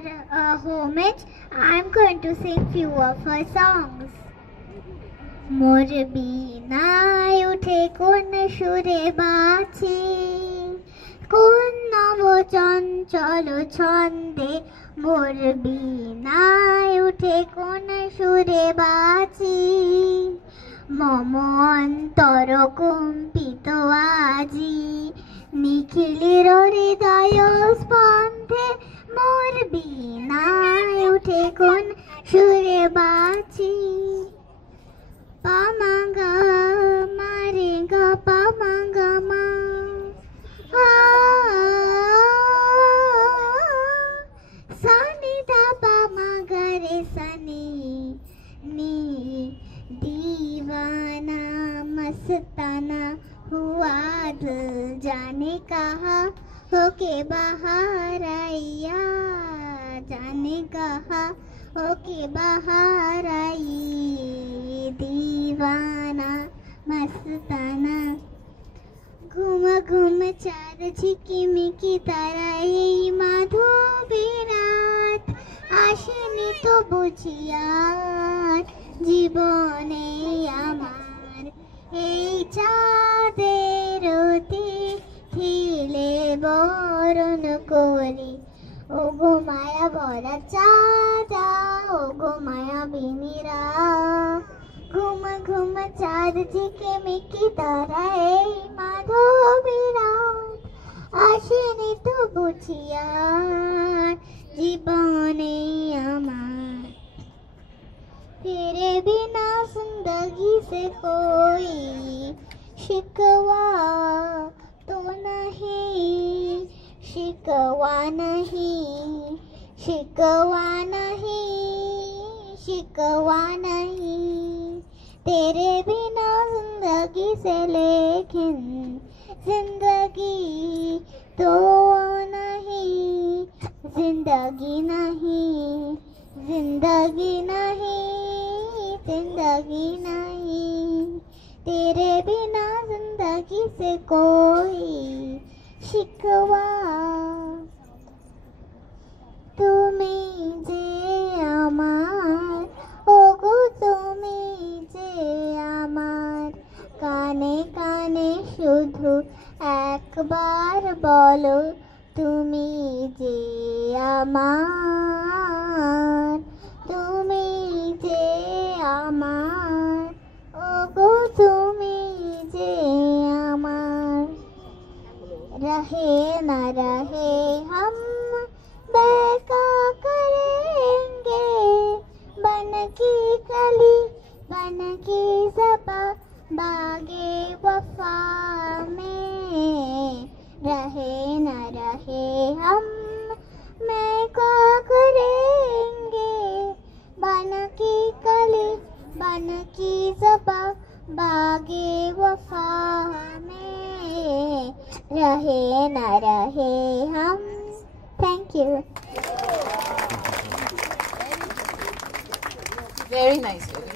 homage, I'm going to sing few of her songs. मोर बीना उठे कोन सुरे बाची কোন নব চঞ্চল ছন্দে মোর বীণায় উঠে কোন সুরে বাঁচি মম অন্তর কম্পিত আজি নিখিলের হৃদয় স্পন্দে মোর বীণায় উঠে কোন সুরে বাঁচি পামাগা মারে গা পামাগা মা सनी दापा मगरे सनी नी दीवाना मस्ताना हुआ दिल जाने कहा होके बाहर आया जाने कहा होके बाहर आई दीवाना मस्ताना घूम घूम चार झिकिमिकी तारा এই মাধবী রাত আসেনি তো বুঝিয়ার জীবনে আমার এই চাঁদের তিলে বরণ করি ও গো মায়া ভরা চাঁদা ও গো মায়া বিনিরা ঘুম ঘুম চাঁদ ঝিকিমিকি তারা এই মাধবী রাত আসেনি তো বুঝিয়ার জীবনে আমার तेरे बिना जिंदगी से कोई शिकवा तो नहीं शिकवा नहीं शिकवा नहीं शिकवा नहीं तेरे बिना जिंदगी से लेकिन जिंदगी तो नहीं जिंदगी नहीं जिंदगी नहीं जिंदगी नहीं तेरे बिना जिंदगी से कोई शिकवा তুমি যে আমার ওগো তুমি যে আমার কানে কানে শুধু একবার বলো তুমি যে আমার তুমি যে আমার ওগো তুমি যে আমার रहे न रहे हम बेका करेंगे बन की कली बन की ज़बा बागे वफा में रहे न रहे हम मैं क्या करेंगे बन की कली बन की ज़बा बागे वफा में रहे न रहे हम थैंक यू Very nice.